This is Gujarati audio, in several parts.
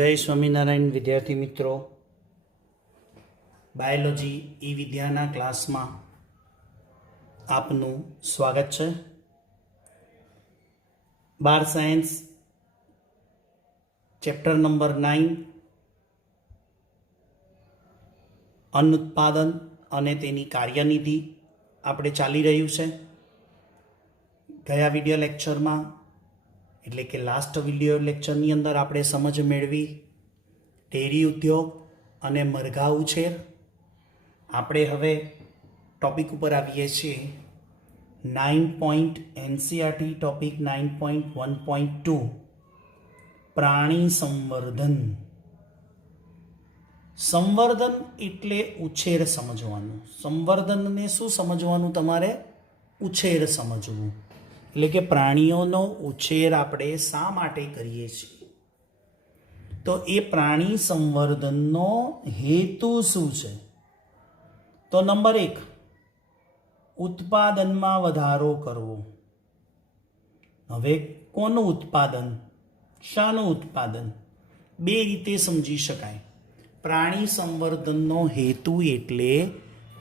જય સ્વામિનારાયણ વિદ્યાર્થી મિત્રો, બાયોલોજી ઈ વિદ્યાના ક્લાસમાં આપનું સ્વાગત છે। બાર સાયન્સ ચેપ્ટર નંબર 9 અન્ન ઉત્પાદન અને તેની કાર્યનિધિ આપણે ચાલી રહ્યું છે। ગયા વિડીયો લેક્ચરમાં એટલે કે લાસ્ટ વિડીયો લેક્ચરની અંદર આપણે સમજ મેળવી ડેરી ઉદ્યોગ અને મરઘા ઉછેર। આપણે હવે ટોપિક ઉપર આવીએ છીએ 9 એનસીઈઆરટી ટોપિક 9.1.2 પ્રાણી સંવર્ધન। સંવર્ધન એટલે ઉછેર સમજવાનું। સંવર્ધનને શું સમજવાનું? તમારે ઉછેર સમજવું, એટલે કે પ્રાણીઓનો ઉછેર આપણે શા માટે કરીએ છીએ, તો એ પ્રાણી સંવર્ધનનો હેતુ શું છે? તો નંબર 1, ઉત્પાદનમાં વધારો કરવો। હવે કોનું ઉત્પાદન, શાનું ઉત્પાદન? બે રીતે સમજી શકાય। પ્રાણી સંવર્ધનનો હેતુ એટલે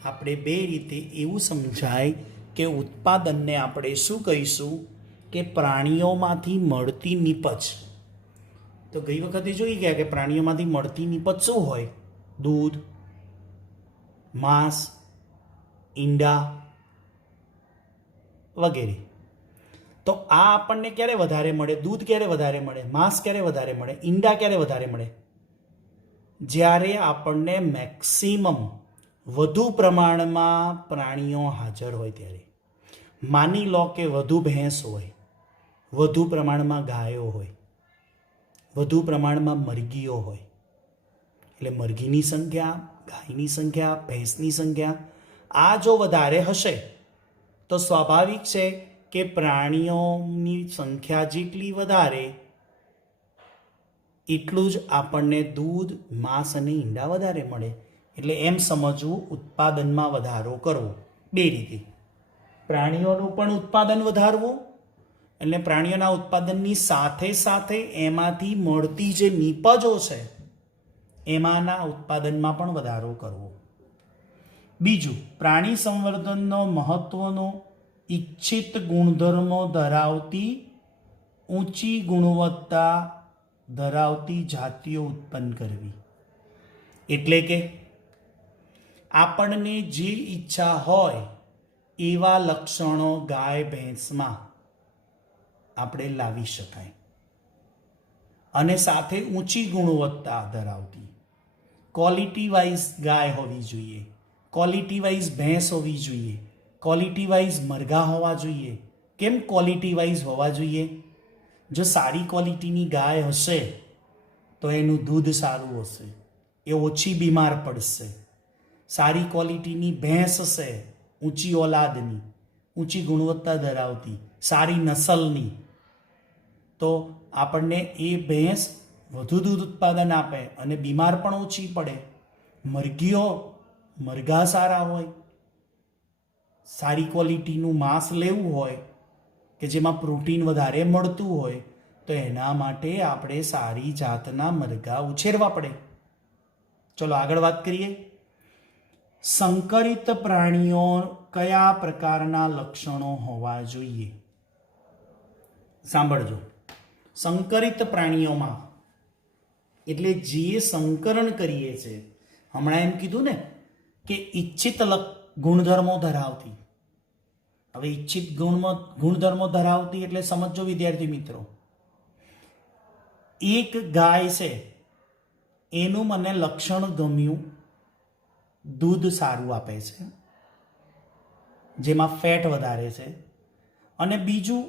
આપણે બે રીતે એવું સમજાય કે ઉત્પાદનને આપણે શું કહીશું કે પ્રાણીઓમાંથી મળતી નીપજ। તો ગઈ વખતે જોઈ ગયા કે પ્રાણીઓમાંથી મળતી નીપજ શું હોય? દૂધ, માંસ, ઈંડા વગેરે। તો આ આપણને ક્યારે વધારે મળે? દૂધ ક્યારે વધારે મળે? માંસ ક્યારે વધારે મળે? ઈંડા ક્યારે વધારે મળે? જ્યારે આપણને મેક્સિમમ વધુ પ્રમાણમાં પ્રાણીઓ હાજર હોય ત્યારે। માની લો કે વધુ ભેંસ હોય, વધુ પ્રમાણમાં ગાયો હોય, વધુ પ્રમાણમાં મરઘીઓ હોય, એટલે મરઘીની સંખ્યા, ગાયની સંખ્યા, ભેંસની સંખ્યા આ જો વધારે હશે તો સ્વાભાવિક છે કે પ્રાણીઓની સંખ્યા જેટલી વધારે એટલું જ આપણને દૂધ, માંસ અને ઈંડા વધારે મળે। એટલે એમ સમજવું ઉત્પાદનમાં વધારો કરવો બે રીતે। પ્રાણીઓનું પણ ઉત્પાદન વધારવું એટલે પ્રાણીઓના ઉત્પાદનની સાથે સાથે એમાંથી મળતી જે નીપજો છે એમાંના ઉત્પાદનમાં પણ વધારો કરવો। બીજું, પ્રાણી સંવર્ધનનો મહત્વનો ઈચ્છિત ગુણધર્મો ધરાવતી ઊંચી ગુણવત્તા ધરાવતી જાતિઓ ઉત્પન્ન કરવી। એટલે કે આપણને જે ઈચ્છા હોય એવા લક્ષણો ગાય ભેંસમાં આપણે લાવી શકાય, અને સાથે ઊંચી ગુણવત્તા ધરાવતી ક્વોલિટી વાઇઝ ગાય હોવી જોઈએ, ક્વોલિટી વાઇઝ ભેંસ હોવી જોઈએ, ક્વોલિટી વાઇઝ મરઘા હોવા જોઈએ। કેમ ક્વોલિટી વાઇઝ હોવા જોઈએ? જો સારી ક્વોલિટીની ગાય હશે તો એનું દૂધ સારું હશે, એ ઓછી બીમાર પડશે। સારી ક્વોલિટીની ભેંસ હશે, ઊંચી ઓલાદની, ઊંચી ગુણવત્તા ધરાવતી, સારી નસલની, તો આપણને એ ભેંસ વધુ દૂધ ઉત્પાદન આપે અને બીમાર પણ ઓછી પડે। મરઘા સારા હોય, સારી ક્વોલિટીનું માંસ લેવું હોય કે જેમાં પ્રોટીન વધારે મળતું હોય તો એના માટે આપણે સારી જાતના મરઘા ઉછેરવા પડે। ચલો આગળ વાત કરીએ। સંકરિત પ્રાણીઓ કયા પ્રકારના લક્ષણો હોવા જોઈએ? સાંભળજો, સંકરિત પ્રાણીઓમાં એટલે જે સંકરણ કરીએ છે, હમણાં એમ કીધું ને કે ઈચ્છિત ગુણધર્મો ધરાવતી। હવે ઈચ્છિત ગુણધર્મો ધરાવતી એટલે સમજો વિદ્યાર્થી મિત્રો, એક ગાય છે એનું મને લક્ષણ ગમ્યું, દૂધ સારું આપે છે, જેમાં ફેટ વધારે છે, અને બીજું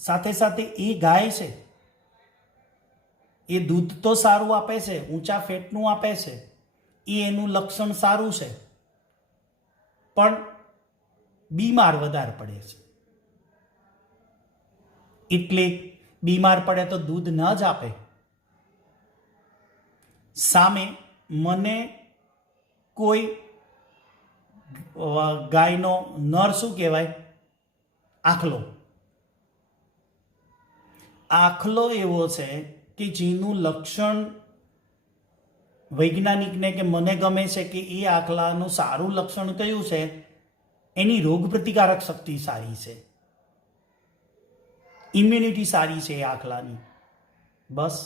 સાથે સાથે એ ગાય છે એ દૂધ તો સારું આપે છે, ઊંચા ફેટનું આપે છે, એ એનું લક્ષણ સારું છે, પણ બીમાર વધારે પડે છે। એટલે બીમાર પડે તો દૂધ ન જ આપે। સામે મને કોઈ ગાયનો નર શું કહેવાય? આખલો। આખલો એવો છે કે જેનું લક્ષણ વૈજ્ઞાનિકને કે મને ગમે છે કે એ આખલાનું સારું લક્ષણ કયું છે, એની રોગ પ્રતિકારક શક્તિ સારી છે, ઇમ્યુનિટી સારી છે એ આખલાની. બસ,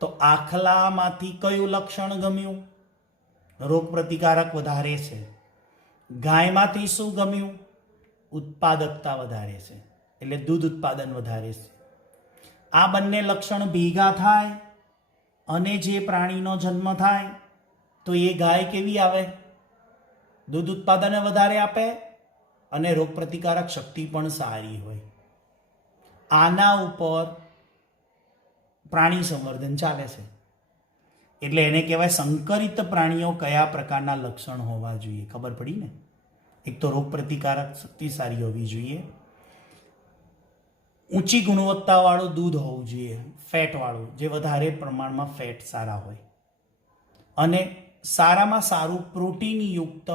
તો આખલામાંથી કયું લક્ષણ ગમ્યું? રોગ પ્રતિકારક વધારે છે. ગાયમાંથી શું ગમ્યું? ઉત્પાદકતા વધારે છે, એટલે દૂધ ઉત્પાદન વધારે છે. આ બંને લક્ષણ ભેગા થાય અને જે પ્રાણીનો જન્મ થાય તો એ ગાય કેવી આવે? દૂધ ઉત્પાદન વધારે આપે અને રોગ પ્રતિકારક શક્તિ પણ સારી હોય. આના ઉપર પ્રાણી સંવર્ધન ચાલે છે. એટલે એને કહેવાય સંકરિત પ્રાણીઓ કયા પ્રકારના લક્ષણ હોવા જોઈએ. ખબર પડી ને? એક તો રોગ પ્રતિકારક શક્તિ સારી હોવી જોઈએ, ઊંચી ગુણવત્તાવાળું દૂધ હોવું જોઈએ, ફેટવાળું, જે વધારે પ્રમાણમાં ફેટ સારા હોય, અને સારામાં સારું પ્રોટીનયુક્ત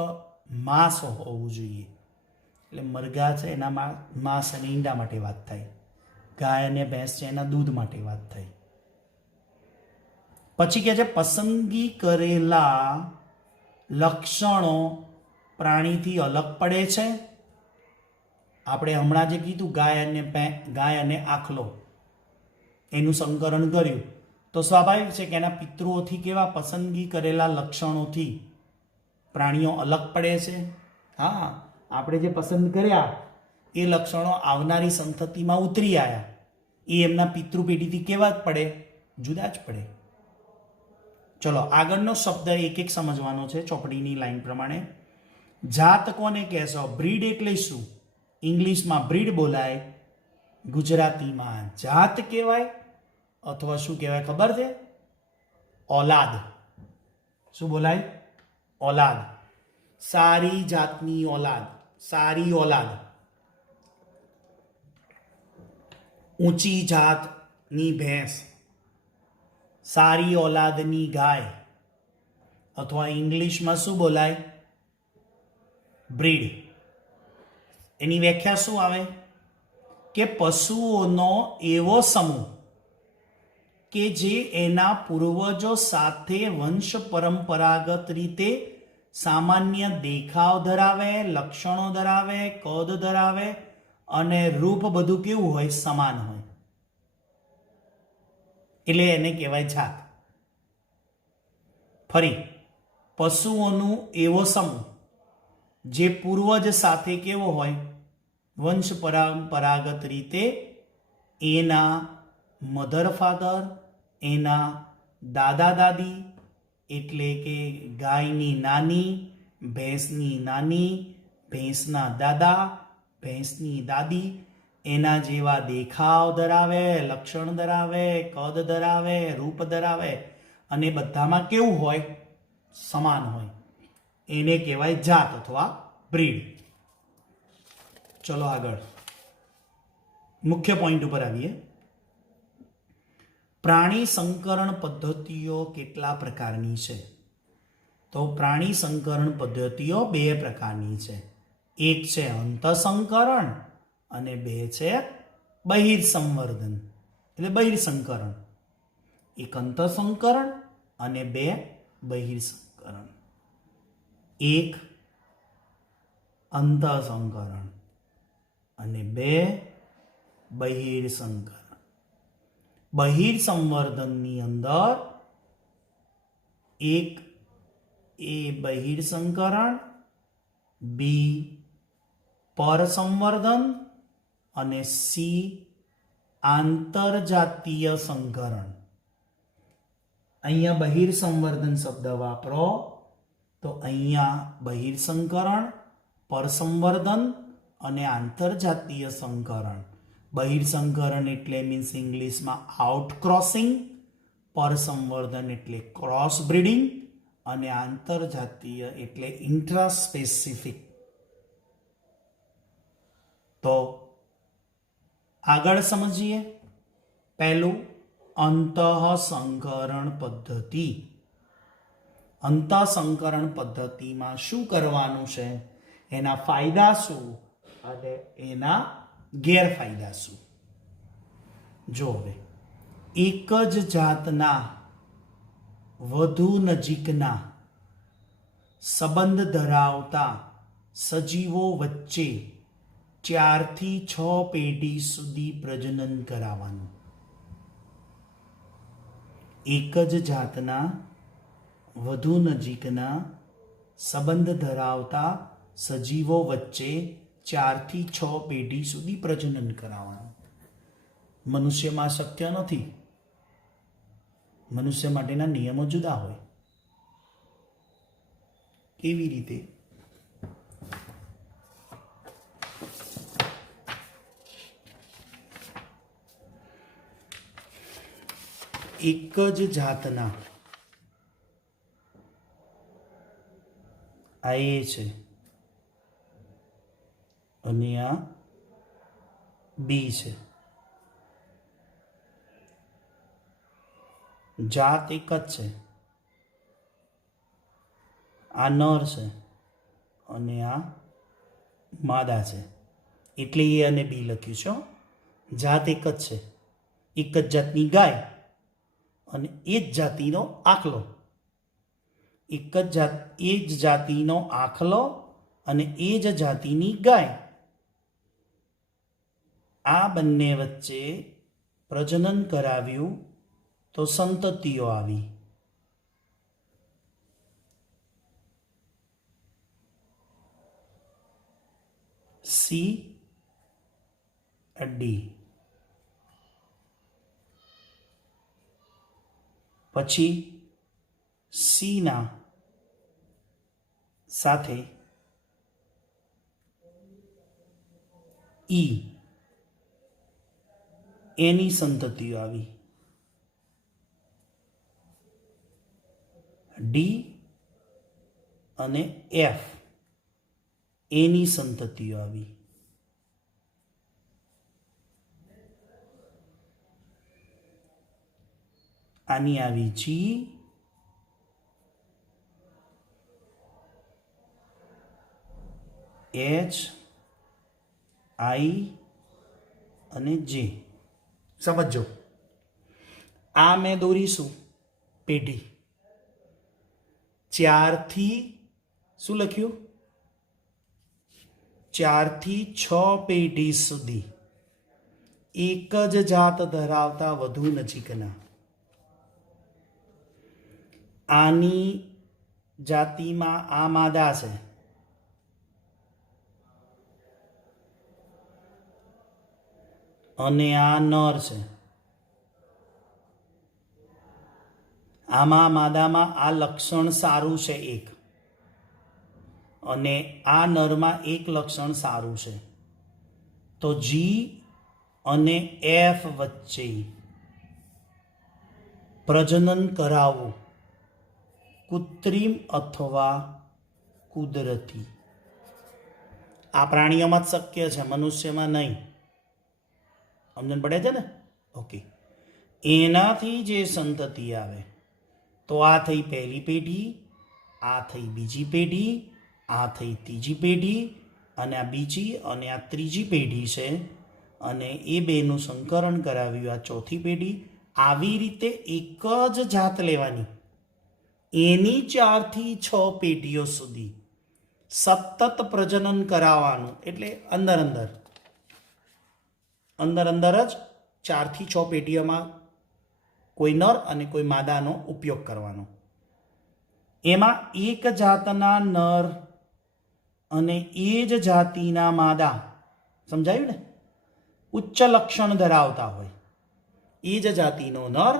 માંસ હોવું જોઈએ. એટલે મરઘા છે એના માંસ અને ઈંડા માટે વાત થાય, ગાય અને ભેંસ છે એના દૂધ માટે વાત થાય. પછી કહે છે પસંદગી કરેલા લક્ષણો પ્રાણીથી અલગ પડે છે. આપણે હમણાં જે કીધું ગાય અને આખલો એનું સંકરણ કર્યું, તો સ્વાભાવિક છે કે એના પિતૃઓથી કેવા પસંદગી કરેલા લક્ષણોથી પ્રાણીઓ અલગ પડે છે. હા, આપણે જે પસંદ કર્યા એ લક્ષણો આવનારી સંતતિમાં ઉતરી આવ્યા, એ એમના પિતૃ પેઢીથી કેવા જ પડે? જુદા જ પડે. ચલો આગળનો શબ્દ એક એક સમજવાનો છે ચોપડીની લાઈન પ્રમાણે. જાત કોને કહેશો? બ્રીડ એટલે શું? ઇંગ્લિશમાં બ્રીડ બોલાય, ગુજરાતીમાં જાત કહેવાય, અથવા શું કહેવાય ખબર છે? ઓલાદ. શું બોલાય? ઓલાદ. સારી જાતની ઓલાદ, સારી ઓલાદ. ઊંચી જાતની ભેંસ, સારી ઓલાદની ગાય, અથવા ઇંગ્લિશમાં શું બોલાય? બ્રીડ. એની વ્યાખ્યા શું આવે? કે પશુઓનો એવો સમૂહ કે જે એના પૂર્વજો સાથે વંશ પરંપરાગત રીતે સામાન્ય દેખાવ ધરાવે, લક્ષણો ધરાવે, કદ ધરાવે અને રૂપ બધું કેવું હોય? સમાન હોય. એટલે એને કહેવાય જાત. ફરી, પશુઓનું એવો સમૂહ જે પૂર્વજ સાથે કેવો હોય? વંશ પરંપરાગત રીતે એના મધર ફાધર, એના દાદા દાદી, એટલે કે ગાયની નાની, ભેંસની નાની, ભેંસના દાદા, ભેંસની દાદી, એના જેવા દેખાવ ધરાવે, લક્ષણ ધરાવે, કદ ધરાવે, રૂપ ધરાવે અને બધામાં કેવું હોય? સમાન હોય. એને કહેવાય જાત અથવા બ્રીડ. ચલો આગળ મુખ્ય પોઈન્ટ ઉપર આવીએ. પ્રાણી સંકરણ પદ્ધતિઓ કેટલા પ્રકારની છે? તો પ્રાણી સંકરણ પદ્ધતિઓ 2 પ્રકારની છે. એક છે અંતઃસંકરણ અને 2 છે બહિર્સંવર્ધન, એટલે બહિર્સંકરણ. એક અંતઃસંકરણ અને 2 બહિર્સંકરણ. એક અંતઃસંકરણ અને 2 બહિર્સંકરણ. બહિર્સંવર્ધનની અંદર એક એ બહિર્સંકરણ, બી પરસંવર્ધન અને સી આંતરજાતીય સંકરણ. અહીંયા બહિર્સંવર્ધન શબ્દ વાપરો તો અહીંયા બહિર્સંકરણ, પરસંવર્ધન અને આંતરજાતીય સંકરણ. બહિર્સંકરણ એટલે મીન્સ ઇંગ્લિશમાં આઉટક્રોસિંગ, પરસંવર્ધન એટલે ક્રોસ બ્રીડિંગ અને આંતરજાતીય એટલે ઇન્ટ્રાસ્પેસિફિક. તો આગળ સમજીએ. પહેલું અંતઃસંકરણ પદ્ધતિ. અંતઃસંકરણ પદ્ધતિમાં શું કરવાનું છે, એના ફાયદા શું અને એના ગેરફાયદા શું? જો હવે એક જ જાતના વધુ નજીકના સંબંધ ધરાવતા સજીવો વચ્ચે 4 થી 6 પેઢી સુધી પ્રજનન કરાવવાનું. એક જ જાતના વધુ નજીકના સંબંધ ધરાવતા સજીવો વચ્ચે 4 થી 6 પેઢી સુધી પ્રજનન કરાવવાનું. મનુષ્યમાં શક્ય નથી. મનુષ્ય માટેના નિયમો જુદા હોય. કેવી રીતે? એક જ જાતના આ એ છે અને આ બી છે. જાત એક જ છે. આ નર છે અને આ માદા છે, એટલે એ અને બી લખ્યું છે. જાત એક જ છે. એક જ જાતની ગાય અને એ જ જાતિનો આખલો. એક જ જાત, એ જ જાતિનો આખલો અને એ જ જાતિની ગાય, આ બંને વચ્ચે પ્રજનન કરાવ્યું તો સંતતિઓ આવી. C D. પછી સીના સાથે ઈ, એની સંતતિઓ આવી. ડી અને એફ, એની સંતતિઓ આવી. આની આવી જી, એચ, આઈ અને જે. સમજો, આ મેં દોરીશું પેઢી. 4 થી શું લખ્યું? 4 થી 6 પેઢી સુધી એક જ જાત ધરાવતા વધુ નજીકના. આની જાતિમાં આ માદા છે અને આ નર છે. આમાં માદામાં આ લક્ષણ સારું છે એક, અને આ નરમાં એક લક્ષણ સારું છે. તો જી અને એફ વચ્ચે પ્રજનન કરાવવું, કૃત્રિમ અથવા કુદરતી. આ પ્રાણીઓમાં જ શક્ય છે, મનુષ્યમાં નહીં. સમજણ પડે છે ને? ઓકે. એનાથી જે સંતતિ આવે તો આ થઈ પહેલી પેઢી, આ થઈ બીજી પેઢી, આ થઈ ત્રીજી પેઢી, અને આ બીજી અને આ ત્રીજી પેઢી છે, અને એ બેનું સંકરણ કરાવ્યું આ ચોથી પેઢી. આવી રીતે એક જ જાત લેવાની, એની 4 થી 6 પેઢીઓ સુધી સતત પ્રજનન કરાવવાનું. એટલે અંદર અંદર જ 4 થી 6 પેઢીઓમાં કોઈ નર અને કોઈ માદાનો ઉપયોગ કરવાનો. એમાં એક જાતના નર અને એ જ જાતિના માદા, સમજાયું ને, ઉચ્ચ લક્ષણ ધરાવતા હોય. એ જ જાતિનો નર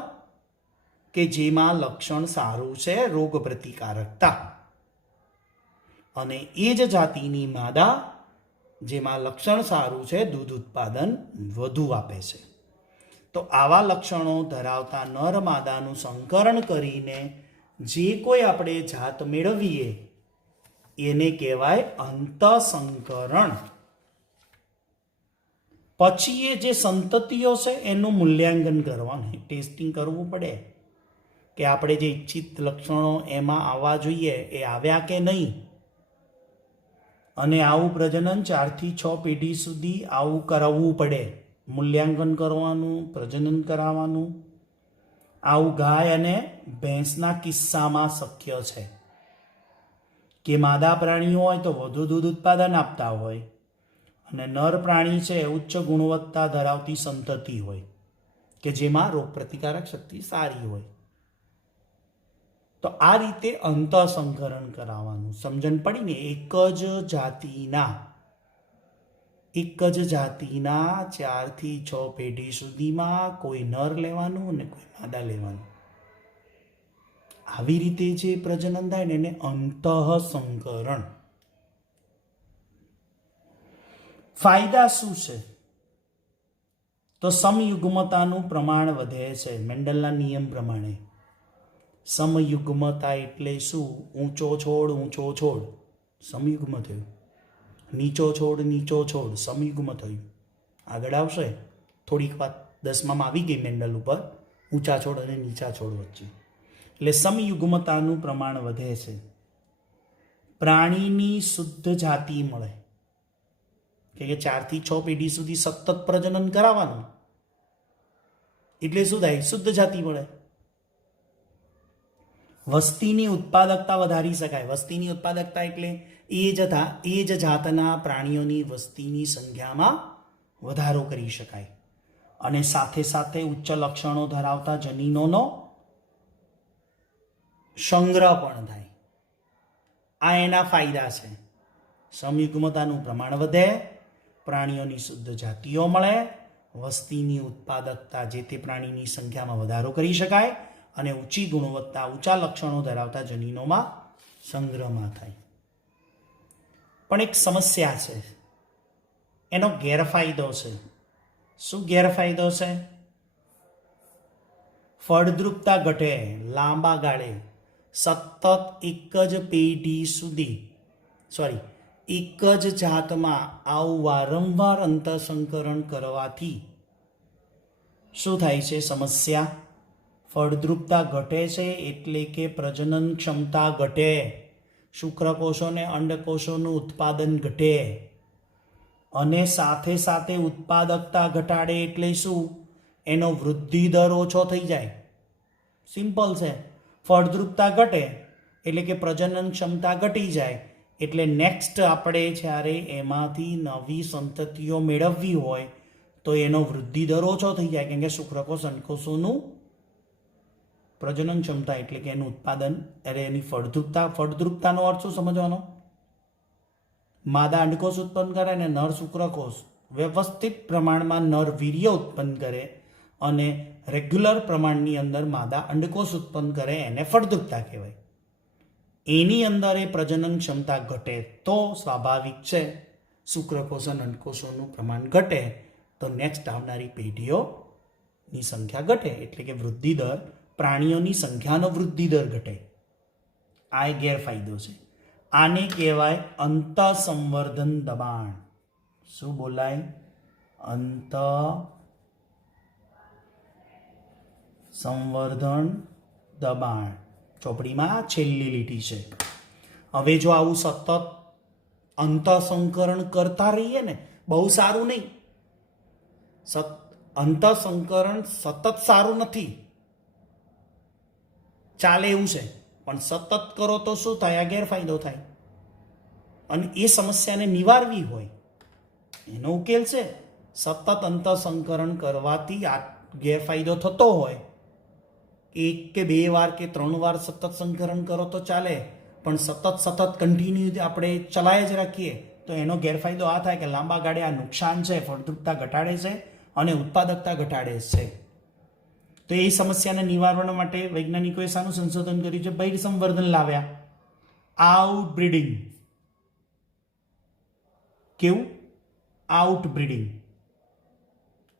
કે જેમાં લક્ષણ સારું છે રોગ પ્રતિકારકતા, અને એ જ જાતિની માદા જેમાં લક્ષણ સારું છે દૂધ ઉત્પાદન વધુ આપે છે. તો આવા લક્ષણો ધરાવતા નર માદાનું સંકરણ કરીને જે કોઈ આપણે જાત મેળવીએ એને કહેવાય અંતઃસંકરણ. પછી એ જે સંતતિઓ છે એનું મૂલ્યાંકન કરવાનું, ટેસ્ટિંગ કરવું પડે કે આપણે જે ઈચ્છિત લક્ષણો એમાં આવવા જોઈએ એ આવ્યા કે નહીં. અને આવું પ્રજનન 4 થી 6 પેઢી સુધી આવું કરાવવું પડે. મૂલ્યાંકન કરવાનું, પ્રજનન કરાવવાનું. આવું ગાય અને ભેંસના કિસ્સામાં શક્ય છે કે માદા પ્રાણીઓ હોય તો વધુ દૂધ ઉત્પાદન આપતા હોય અને નર પ્રાણી છે ઉચ્ચ ગુણવત્તા ધરાવતી સંતતિ હોય કે જેમાં રોગ પ્રતિકારક શક્તિ સારી હોય. તો આ રીતે અંતઃસંકરણ કરાવવાનું. સમજણ પડી ને? એક જ જાતિના 4 થી 6 પેઢી સુધીમાં કોઈ નર લેવાનું અને કોઈ માદા લેવાનું. આવી રીતે જે પ્રજનન થાય ને એને અંતઃસંકરણ. ફાયદા શું છે? તો સમયુગ્મતાનું પ્રમાણ વધે છે. મેન્ડલના નિયમ પ્રમાણે સમયુગ્મતા એટલે શું? ઊંચો છોડ સમયુગ્મ થયું, નીચો છોડ સમયુગ્મ થયું. આગળ આવશે થોડીક વાત 10માં આવી ગઈ મેન્ડલ ઉપર, ઊંચા છોડ અને નીચા છોડ વચ્ચે. એટલે સમયુગ્મતાનું પ્રમાણ વધે છે. પ્રાણીની શુદ્ધ જાતિ મળે કે 4 થી 6 પેઢી સુધી સતત પ્રજનન કરાવવાનું એટલે શું થાય? શુદ્ધ જાતિ મળે. વસ્તીની ઉત્પાદકતા વધારી શકાય. વસ્તીની ઉત્પાદકતા એટલે એ જ જાતના પ્રાણીઓની વસ્તીની સંખ્યામાં વધારો કરી શકાય અને સાથે સાથે ઉચ્ચ લક્ષણો ધરાવતા જનીનોનો સંગ્રહ પણ થાય. આ એના ફાયદા છે. સમયુગ્મતાનું પ્રમાણ વધે, પ્રાણીઓની શુદ્ધ જાતિઓ મળે, વસ્તીની ઉત્પાદકતા જે તે પ્રાણીની સંખ્યામાં વધારો કરી શકાય અને ઊંચી ગુણવત્તા ઊંચા લક્ષણો ધરાવતા જનીનોમાં સંગ્રહમાં થાય. પણ એક સમસ્યા છે, એનો ગેરફાયદો છે. શું ગેરફાયદો છે? ફળદ્રુપતા ઘટે. લાંબા ગાળે સતત એક જ પેઢી સુધી એક જ જાતમાં આવું વારંવાર અંતઃસંકરણ કરવાથી શું થાય છે? સમસ્યા. ફળદ્રુપતા ઘટે છે એટલે કે પ્રજનન ક્ષમતા ઘટે, શુક્રકોષો અને અંડકોષોનું ઉત્પાદન ઘટે અને સાથે સાથે ઉત્પાદકતા ઘટાડે એટલે શું? એનો વૃદ્ધિ દર ઓછો થઈ જાય. સિમ્પલ છે. ફળદ્રુપતા ઘટે એટલે કે પ્રજનન ક્ષમતા ઘટી જાય એટલે નેક્સ્ટ આપણે જ્યારે એમાંથી નવી સંતતિઓ મેળવવી હોય તો એનો વૃદ્ધિ દર ઓછો થઈ જાય, કેમ કે શુક્રકોષ અંડકોષોનું પ્રજનન ક્ષમતા એટલે કે એનું ઉત્પાદન એટલે એની ફળદ્રુપતાનો અર્થ શું સમજવાનો? માદા અંડકોષ ઉત્પન્ન કરે અને નર શુક્રકોષ વ્યવસ્થિત પ્રમાણમાં નર વીર્ય ઉત્પન્ન કરે અને રેગ્યુલર પ્રમાણની અંદર માદા અંડકોષ ઉત્પન્ન કરે, એને ફળદ્રુપતા કહેવાય. એની અંદર એ પ્રજનન ક્ષમતા ઘટે તો સ્વાભાવિક છે શુક્રકોષ અને અંડકોષોનું પ્રમાણ ઘટે તો નેક્સ્ટ આવનારી પેઢીઓની સંખ્યા ઘટે એટલે કે વૃદ્ધિ દર, પ્રાણીઓની સંખ્યાનો વૃદ્ધિ દર ઘટે. આ એક ગેરફાયદો છે. આને કહેવાય અંતઃસંવર્ધન દબાણ. શું બોલાય? અંતઃસંવર્ધન દબાણ. ચોપડીમાં છેલ્લી લીટી છે. હવે જો આવું સતત અંતઃસંકરણ કરતા રહીએ ને, બહુ સારું નહીં. અંતઃસંકરણ સતત સારું નથી, ચાલે એવું છે, પણ સતત કરો તો શું થાય? આ ગેરફાયદો થાય. અને એ સમસ્યાને નિવારવી હોય એનો ઉકેલ છે સતત અંતઃસંકરણ કરવાથી. આ ગેરફાયદો થતો હોય 1 કે 2 વાર કે 3 વાર સતત સંકરણ કરો તો ચાલે, પણ સતત કન્ટિન્યુ આપણે ચલાય જ રાખીએ તો એનો ગેરફાયદો આ થાય કે લાંબા ગાળે આ નુકસાન છે, ફળદ્રુપતા ઘટાડે છે અને ઉત્પાદકતા ઘટાડે છે. તો એ સમસ્યાને નિવારવા માટે વૈજ્ઞાનિકોએ શાનું સંશોધન કર્યું છે? બહિર સંવર્ધન લાવ્યા. આઉટબ્રીડિંગ. કેવું? આઉટબ્રીડિંગ.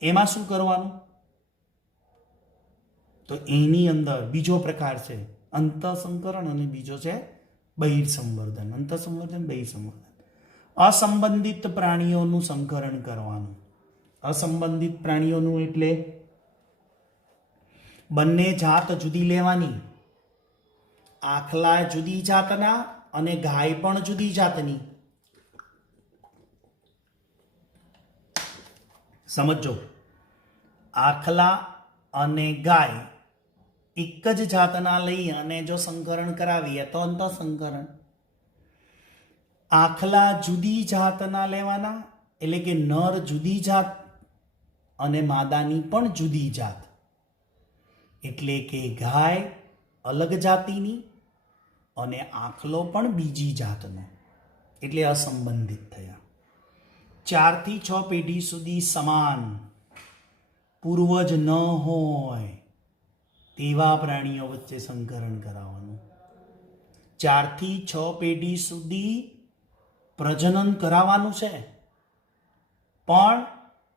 એમાં શું કરવાનું? તો એની અંદર બીજો પ્રકાર છે અંતઃસંકરણ અને બીજો છે બહિર સંવર્ધન. અંતઃસંવર્ધન, બહિર સંવર્ધન. અસંબંધિત પ્રાણીઓનું સંકરણ કરવાનું. અસંબંધિત પ્રાણીઓનું એટલે બંને જાત જુદી લેવાની. આખલા જુદી જાતના અને ગાય પણ જુદી જાતની. સમજો, આખલા અને ગાય એક જ જાતના લઈ અને જો સંકરણ કરાવીએ તો અંતઃસંકરણ. આખલા જુદી જાતના લેવાના, એટલે કે નર જુદી જાત અને માદાની પણ જુદી જાત, એટલે કે ગાય અલગ જાતિની અને આખલો પણ બીજી જાતનો, એટલે અસંબંધિત થયા. 4 થી 6 પેઢી સુધી સમાન પૂર્વજ ન હોય તેવા પ્રાણીઓ વચ્ચે સંકરણ કરાવવાનું. 4 થી 6 પેઢી સુધી પ્રજનન કરાવવાનું છે, પણ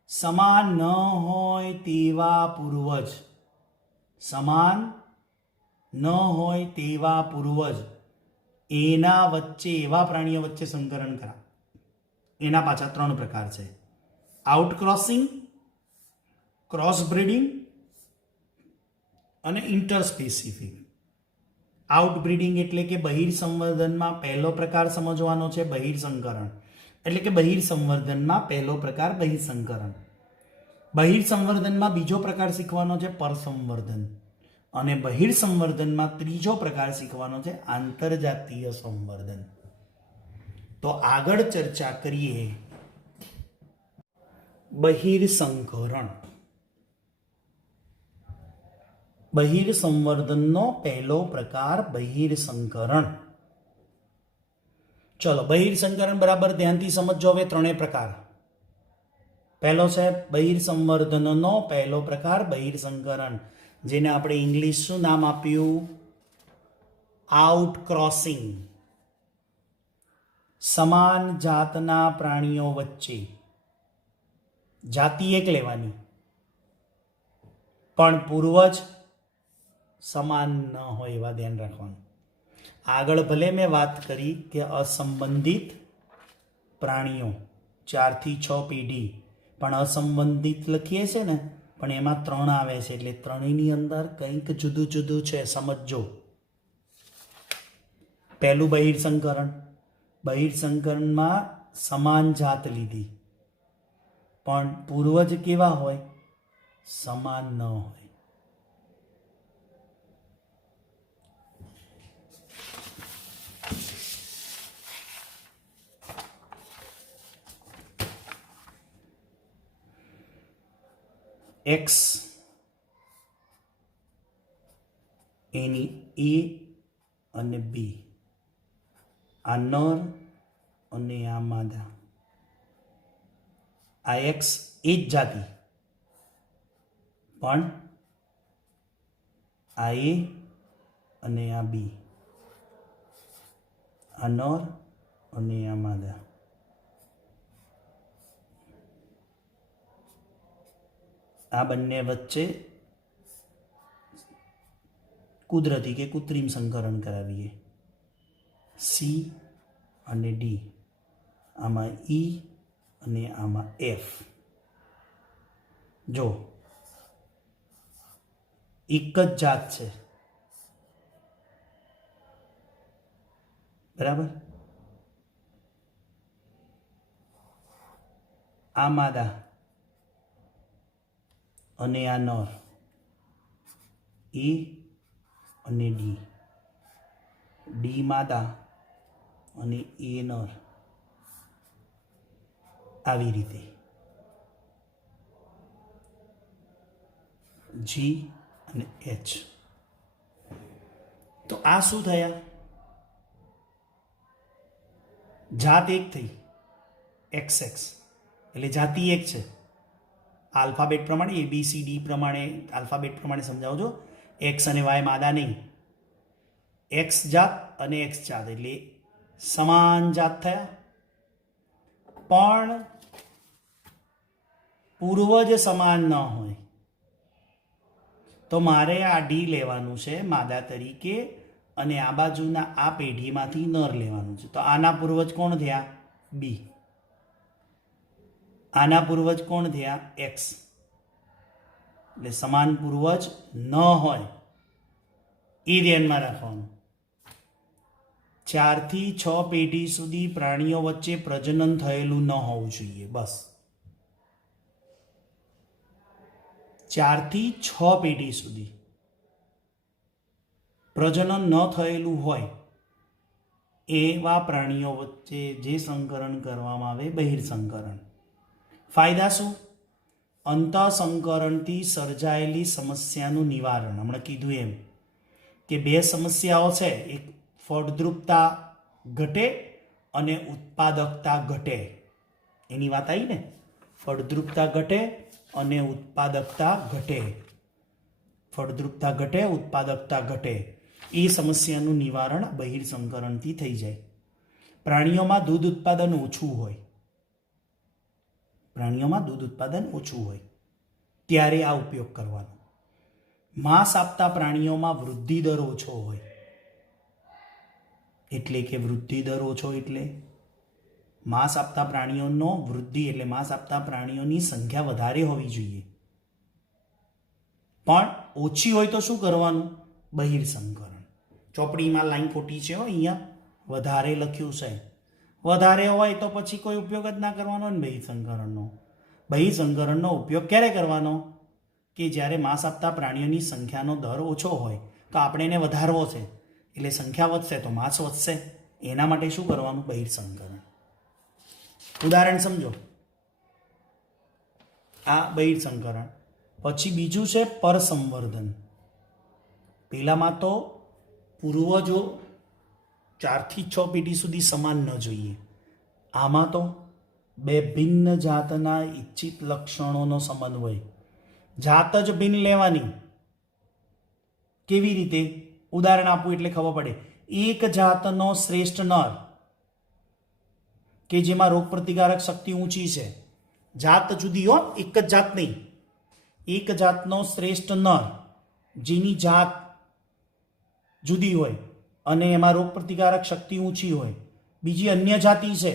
સમાન ન હોય તેવા પૂર્વજ, સમાન ન હોય તેવા પૂર્વજ એના વચ્ચે, એવા પ્રાણીઓ વચ્ચે સંકરણ કરાવ. એના પાછા 3 પ્રકાર છે: આઉટક્રોસિંગ, ક્રોસ બ્રીડિંગ અને ઇન્ટરસ્પેસિફિક. આઉટબ્રીડિંગ એટલે કે બહિર્સંવર્ધનમાં પહેલો પ્રકાર સમજવાનો છે બહિર્સંકરણ, એટલે કે બહિર્સંવર્ધનમાં પહેલો પ્રકાર બહિર્સંકરણ. બહિર્સંવર્ધનમાં બીજો પ્રકાર શીખવાનો છે પરસંવર્ધન, અને બહિર્સંવર્ધનમાં ત્રીજો પ્રકાર શીખવાનો છે આંતરજાતીય સંવર્ધન. તો આગળ ચર્ચા કરીએ બહિર્સંકરણ. બહિર્સંવર્ધનનો પહેલો પ્રકાર બહિર્સંકરણ. ચલો, બહિર્સંકરણ બરાબર ધ્યાનથી સમજો. હવે 3 પ્રકાર. પહેલો છે બહિર્સંવર્ધનનો પહેલો પ્રકાર બહિર્સંકરણ, જેને આપણે ઇંગ્લિશ શું નામ આપ્યું? આઉટક્રોસિંગ. સમાન જાતના પ્રાણીઓ વચ્ચે, જાતિ એક લેવાની પણ પૂર્વજ સમાન ન હોય એવા ધ્યાન રાખવાનું. આગળ ભલે મેં વાત કરી કે અસંબંધિત પ્રાણીઓ 4 થી 6 પેઢી, પણ અસંબંધિત લખીએ છે ને, પણ એમાં 3 આવે છે, એટલે 3ની અંદર કંઈક જુદું જુદું છે, સમજો. પહેલું બહિર્સંકરણ. બહિર્સંકરણમાં સમાન જાત લીધી, પણ પૂર્વજ કેવા હોય? સમાન ન હોય. એક્સ એની એ અને બી, આ નર અને આ માદા. આ એક્સ એ જ જાતિ, પણ આ એ અને આ બી, આ નર અને આ માદા. આ બંને વચ્ચે કુદરતી કે કૃત્રિમ સંકરણ કરાવીએ. સી અને ડી, આમાં ઈ અને આમાં એફ. જો એક જ જાત છે, બરાબર? આ માદા અને આ નર, ઈ અને ડી, ડી માદા અને એ નર. આવી રીતે જી અને એચ. તો આ શું થયા? જાત એક થઈ, એક્સ એક્સ, એટલે જાતિ એક છે. આલ્ફાબેટ પ્રમાણે ABCD પ્રમાણે, આલ્ફાબેટ પ્રમાણે સમજાવજો. એક્સ અને વાય માદા નહીં, એક્સ જાત અને એક્સ જાત, એટલે સમાન જાત થયા, પણ પૂર્વજ સમાન ન હોય. તો મારે આ ડી લેવાનું છે માદા તરીકે, અને આ બાજુના આ પેઢીમાંથી નર લેવાનું છે. તો આના પૂર્વજ કોણ થયા? બી. આના પૂર્વજ કોણ થયા? એક્સ. એટલે સમાન પૂર્વજ ન હોય એ ધ્યાનમાં રાખવાનું. 4 થી 6 પેઢી સુધી પ્રાણીઓ વચ્ચે પ્રજનન થયેલું ન હોવું જોઈએ, બસ. 4 થી 6 પેઢી સુધી. પ્રજનન ન થયેલું હોય એવા પ્રાણીઓ વચ્ચે જે સંકરણ કરવામાં આવે બહિર્સંકરણ. ફાયદા શું? અંતઃસંકરણથી સર્જાયેલી સમસ્યાનું નિવારણ. હમણાં કીધું એમ કે બે સમસ્યાઓ છે, એક ફળદ્રુપતા ઘટે અને ઉત્પાદકતા ઘટે. એની વાત આવી ને, ફળદ્રુપતા ઘટે અને ઉત્પાદકતા ઘટે. ફળદ્રુપતા ઘટે, ઉત્પાદકતા ઘટે. એ સમસ્યાનું નિવારણ બહિર્સંકરણથી થઈ જાય. પ્રાણીઓમાં દૂધ ઉત્પાદન ઓછું હોય, પ્રાણીઓમાં દૂધ ઉત્પાદન ઓછું હોય ત્યારે આ ઉપયોગ કરવાનો. માંસ આપતા પ્રાણીઓમાં વૃદ્ધિ દર ઓછો હોય, એટલે કે વૃદ્ધિ દર ઓછો એટલે માંસ આપતા પ્રાણીઓનો વૃદ્ધિ એટલે માંસ આપતા પ્રાણીઓની સંખ્યા વધારે હોવી જોઈએ, પણ ઓછી હોય તો શું કરવાનું? બહિર્સંકરણ. ચોપડીમાં લાઈન ખોટી છે, અહીંયા વધારે લખ્યું છે. વધારે હોય તો પછી કોઈ ઉપયોગ જ ના કરવાનો ને બહિર્સંકરણનો. બહિર્સંકરણનો ઉપયોગ ક્યારે કરવાનો? કે જ્યારે માંસ આપતા પ્રાણીઓની સંખ્યાનો દર ઓછો હોય તો આપણે એને વધારવો છે, એટલે સંખ્યા વધશે તો માંસ વધશે. એના માટે શું કરવાનું? બહિર્સંકરણ. ઉદાહરણ સમજો. આ બહિર્સંકરણ. પછી બીજું છે પરસંવર્ધન. પહેલામાં તો પૂર્વજો 4 થી 6 પેઢી સુધી સમાન ન જોઈએ. આમાં તો બે ભિન્ન જાતના ઇચ્છિત લક્ષણોનો સમન્વય. જાત જ ભિન્ન લેવાની. કેવી રીતે? ઉદાહરણ આપવું એટલે ખબર પડે. એક જાતનો શ્રેષ્ઠ નર કે જેમાં રોગ પ્રતિકારક શક્તિ ઊંચી છે. જાત જુદી હો, એક જ જાત નહીં. એક જાતનો શ્રેષ્ઠ નર જેની જાત જુદી હોય અને એમાં રોગ પ્રતિકારક શક્તિ ઊંચી હોય. બીજી અન્ય જાતિ છે,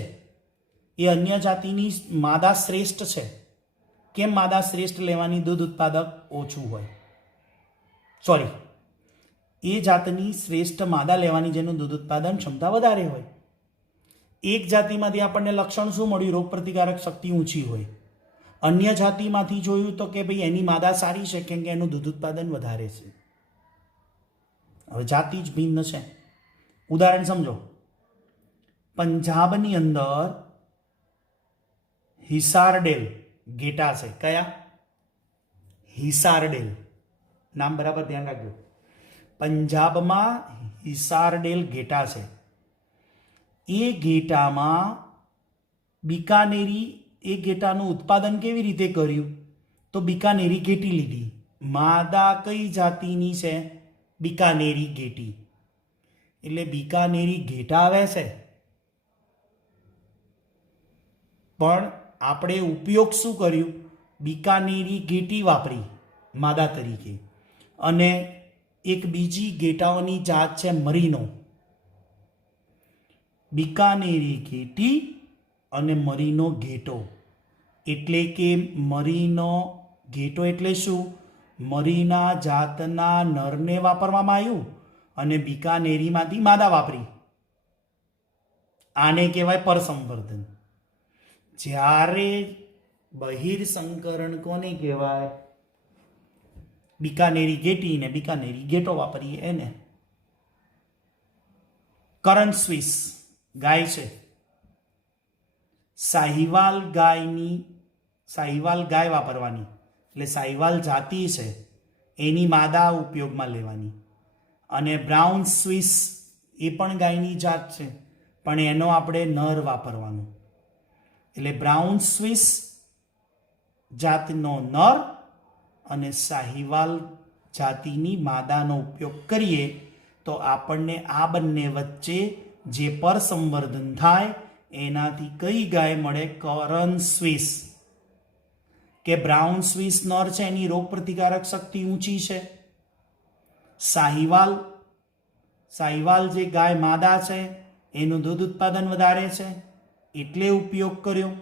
એ અન્ય જાતિની માદા શ્રેષ્ઠ છે. કેમ માદા શ્રેષ્ઠ લેવાની? દૂધ ઉત્પાદક ઓછું હોય. સોરી, એ જાતની શ્રેષ્ઠ માદા લેવાની જેનું દૂધ ઉત્પાદન ક્ષમતા વધારે હોય. એક જાતિમાંથી આપણને લક્ષણ શું મળ્યું? રોગ પ્રતિકારક શક્તિ ઊંચી હોય. અન્ય જાતિમાંથી જોયું તો કે ભાઈ એની માદા સારી છે, કેમ કે એનું દૂધ ઉત્પાદન વધારે છે. હવે જાતિ જ ભિન્ન છે. ઉદાહરણ સમજો. પંજાબની અંદર હિસારડેલ ઘેટા છે. કયા? હિસારડેલ. નામ બરાબર ધ્યાન રાખજો. પંજાબમાં હિસારડેલ ઘેટા છે. એ ઘેટામાં બિકાનેરી, એ ઘેટાનું ઉત્પાદન કેવી રીતે કર્યું? તો બિકાનેરી ઘેટી લીધી. માદા કઈ જાતિની છે? બિકાનેરી ઘેટી. એટલે બિકાનેરી ઘેટા આવે છે, પણ આપણે ઉપયોગ શું કર્યું? બિકાનેરી ઘેટી વાપરી માદા તરીકે. અને એક બીજી ઘેટાઓની જાત છે મરીનો. બિકાનેરી ઘેટી અને મરીનો ઘેટો. એટલે કે મરીનો ઘેટો એટલે શું? મરીના જાતના નરને વાપરવામાં આવ્યું અને બિકાનેરીમાંથી માદા વાપરી. આને કહેવાય પરસંવર્ધન. જ્યારે બહિર્સંકરણ કોને કહેવાય? બિકાનેરી ઘેટી ને બિકાનેરી ઘેટો વાપરીએ એને. કરન સ્વિસ ગાય છે. સાહિવાલ ગાય વાપરવાની. એટલે સાહિવાલ જાતિ છે એની માદા ઉપયોગમાં લેવાની. અને બ્રાઉન સ્વિસ એ પણ ગાયની જાત છે, પણ એનો આપણે નર વાપરવાનો. એટલે બ્રાઉન સ્વિસ જાતનો નર અને સાહિવાલ જાતિની માદાનો ઉપયોગ કરીએ તો આપણને આ બંને વચ્ચે જે પરસંવર્ધન થાય એનાથી કઈ ગાય મળે? કરન સ્વિસ. કે બ્રાઉન સ્વિસ નર છે એની રોગ પ્રતિકારક શક્તિ ઊંચી છે. સાહિવાલ જે ગાય માદા છે એનું દૂધ ઉત્પાદન વધારે છે, એટલે ઉપયોગ કર્યો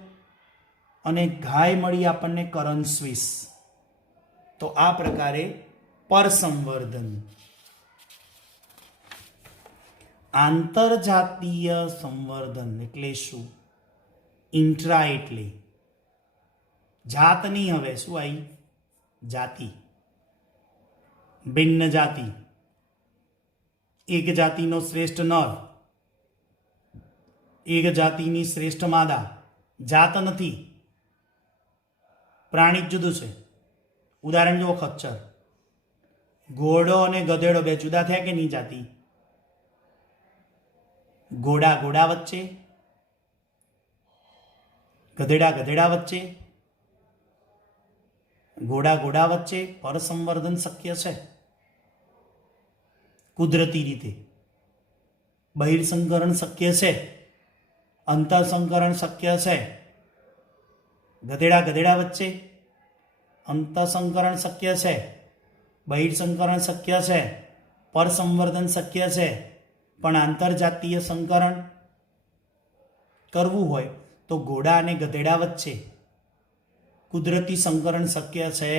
અને ગાય મળી આપણને કરન સ્વિસ. તો આ પ્રકારે પરસંવર્ધન. આંતરજાતીય સંવર્ધન એટલે શું? ઇન્ટ્રા એટલે જાત નહીં. હવે શું આવી? જાતિ. ભિન્ન જાતિ. એક જાતિનો શ્રેષ્ઠ નર, એક જાતિની શ્રેષ્ઠ માદા. જાત નથી, પ્રાણી જ જુદું છે. ઉદાહરણ જુઓ, ખચ્ચર. ઘોડો અને ગધેડો બે જુદા થયા કે નહીં જાતિ? ઘોડા ઘોડા વચ્ચે, ગધેડા ગધેડા વચ્ચે, ઘોડા ઘોડા વચ્ચે પરસંવર્ધન શક્ય છે કુદરતી રીતે. બહિર્સંકરણ શક્ય છે, અંતઃસંકરણ શક્ય છે. ગધેડા ગધેડા વચ્ચે અંતઃસંકરણ શક્ય છે, બહિર્સંકરણ શક્ય છે, પરસંવર્ધન શક્ય છે. પણ આંતરજાતીય સંકરણ કરવું હોય તો ઘોડા અને ગધેડા વચ્ચે કુદરતી સંકરણ શક્ય છે.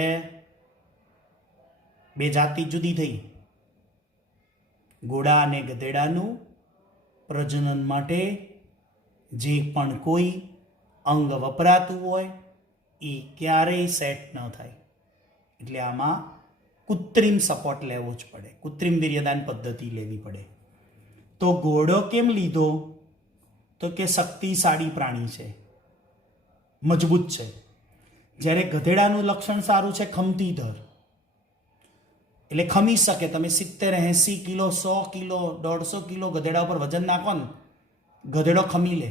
બે જાતિ જુદી થઈ. ઘોડા અને ગધેડાનું પ્રજનન માટે જે પણ કોઈ અંગ વપરાતું હોય એ ક્યારેય સેટ ન થાય. એટલે આમાં કૃત્રિમ સપોર્ટ લેવો જ પડે, કૃત્રિમ વીર્યદાન પદ્ધતિ લેવી પડે. તો ઘોડો કેમ લીધો? તો કે શક્તિશાળી પ્રાણી છે, મજબૂત છે. જ્યારે ગધેડાનું લક્ષણ સારું છે ખમતીધર, એટલે ખમી શકે. તમે 70-80 કિલો, 100 કિલો, 150 કિલો ગધેડા ઉપર વજન નાખો ને, ગધેડો ખમી લે.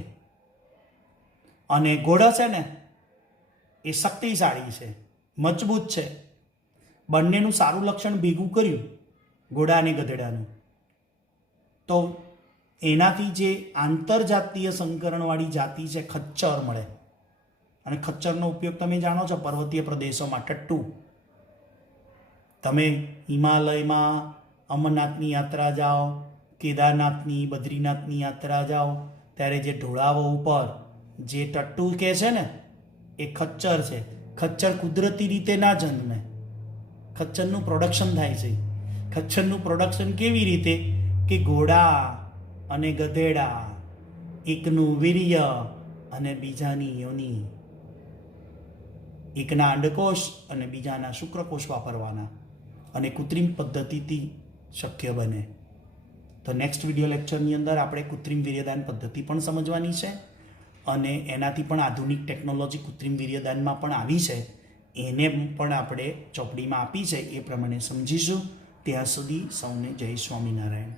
અને ઘોડો છે ને એ શક્તિશાળી છે, મજબૂત છે. બંનેનું સારું લક્ષણ ભેગું કર્યું ઘોડા અને ગધેડાનું, તો એનાથી જે આંતરજાતીય સંકરણવાળી જાતિ છે ખચ્ચર મળે. અને ખચ્ચરનો ઉપયોગ તમે જાણો છો પર્વતીય પ્રદેશોમાં, ટટ્ટુ. તમે હિમાલયમાં અમરનાથની યાત્રા જાઓ, કેદારનાથની, બદ્રીનાથની યાત્રા જાઓ, ત્યારે જે ઢોળાવો ઉપર જે ટટ્ટુ કહે છે ને એ ખચ્ચર છે. ખચ્ચર કુદરતી રીતે ના જન્મે, ખચ્ચરનું પ્રોડક્શન થાય છે. ખચ્ચરનું પ્રોડક્શન કેવી રીતે? કે ઘોડા અને ગધેડા, એકનું વીર્ય અને બીજાની યોની, એકના અંડકોષ અને બીજાના શુક્રકોષ વાપરવાના, અને કૃત્રિમ પદ્ધતિથી શક્ય બને. તો નેક્સ્ટ વિડીયો લેક્ચરની અંદર આપણે કૃત્રિમ વીર્યદાન પદ્ધતિ પણ સમજવાની છે, અને એનાથી પણ આધુનિક ટેકનોલોજી કૃત્રિમ વીર્યદાનમાં પણ આવી છે, એને પણ આપણે ચોપડીમાં આપી છે, એ પ્રમાણે સમજીશું. ત્યાં સુધી સૌને જય સ્વામિનારાયણ.